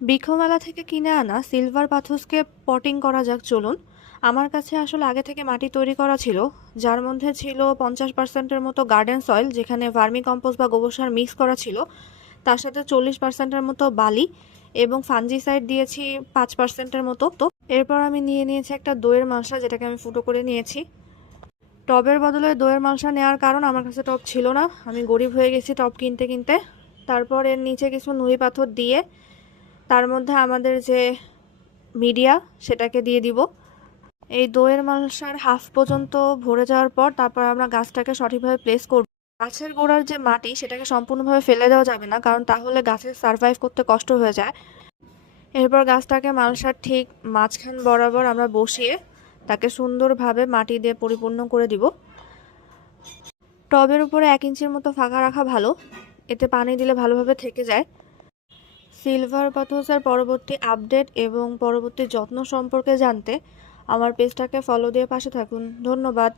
বৃক্ষমেলা থেকে কিনে আনা সিলভার পাথুসকে পটিং করা যাক চলুন। আমার কাছে আসলে আগে থেকে মাটি তৈরি করা ছিল, যার মধ্যে ছিল 50%-এর মতো গার্ডেন সয়েল, যেখানে ভার্মি কম্পোস্ট বা গোবর সার মিক্স করা ছিল। তার সাথে 40%-এর মতো বালি এবং ফাঞ্জিসাইড দিয়েছি 5%-এর মতো। তো এরপর আমি নিয়ে নিয়েছি একটা দইয়ের মালসা, যেটাকে আমি ফুটো করে নিয়েছি। টবের বদলে দইয়ের মালসা নেওয়ার কারণ, আমার কাছে টব ছিল না, আমি গরিব হয়ে গেছি টব কিনতে কিনতে। তারপর এর নিচে কিছু নুড়ি পাথর দিয়ে তার মধ্যে আমাদের যে মিডিয়া সেটাকে দিয়ে দিব। এই দইয়ের মালসার হাফ পর্যন্ত ভরে যাওয়ার পর তারপর আমরা গাছটাকে সঠিকভাবে প্লেস করব। গাছের গোড়ার যে মাটি সেটাকে সম্পূর্ণভাবে ফেলে দেওয়া যাবে না, কারণ তাহলে গাছের সারভাইভ করতে কষ্ট হয়ে যায়। এরপর গাছটাকে মালসার ঠিক মাঝখান বরাবর আমরা বসিয়ে তাকে সুন্দরভাবে মাটি দিয়ে পরিপূর্ণ করে দিব। টবের উপরে 1 ইঞ্চির মতো ফাঁকা রাখা ভালো, এতে পানি দিলে ভালোভাবে থেকে যায়। সিলভার পাথোসের পরবর্তী আপডেট এবং পরবর্তী যত্ন সম্পর্কে জানতে আমার পেজটাকে ফলো দিয়ে পাশে থাকুন। ধন্যবাদ।